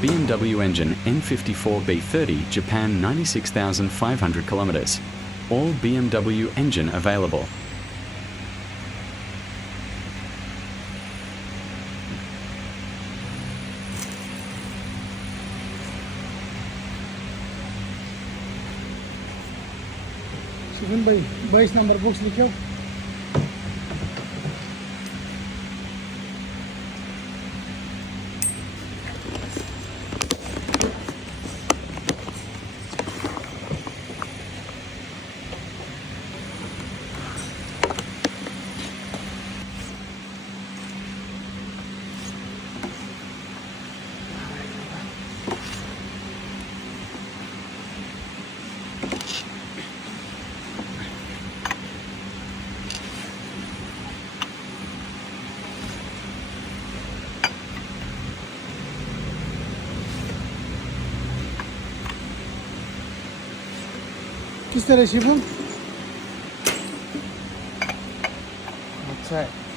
BMW engine N54B30, Japan 96,500 kilometers. All BMW engine available. शिवन भाई 22 number box लिखो। किस तरह शिवम? अच्छा है।